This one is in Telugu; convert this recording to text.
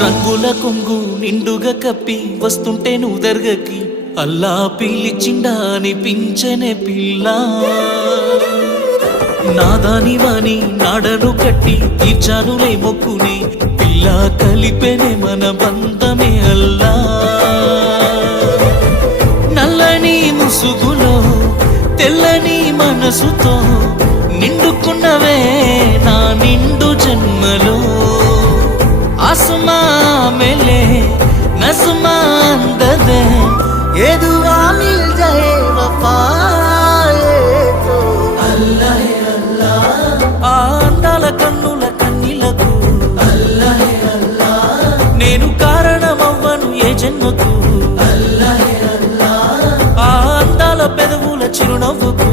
రంగుల కొంగు నిండుగా కప్పి వస్తుంటే నువ్వు దర్గకి అల్లా పిలిచిండా అనిపించనే పిల్ల నాదాని వాణి నాడను కట్టి తీర్చానులే మొక్కుని పిల్ల కలిపెనే మన బంధమే అల్లా నల్లని ముసుగులో తెల్లని మనసుతో నిండుకున్నవే నా నిండు జన్మలో आसमां मिले नज़्मा अंदर ये दुआ मिल जाए वफा तो अल्लाह अल्लाह अंदाల కన్నుల కన్నీలకు अल्लाह अल्लाह నేను కారణమవ్వను ఏ జన్మకు अल्लाह अल्लाह అందాల పెదవుల చిరునవ్వుకు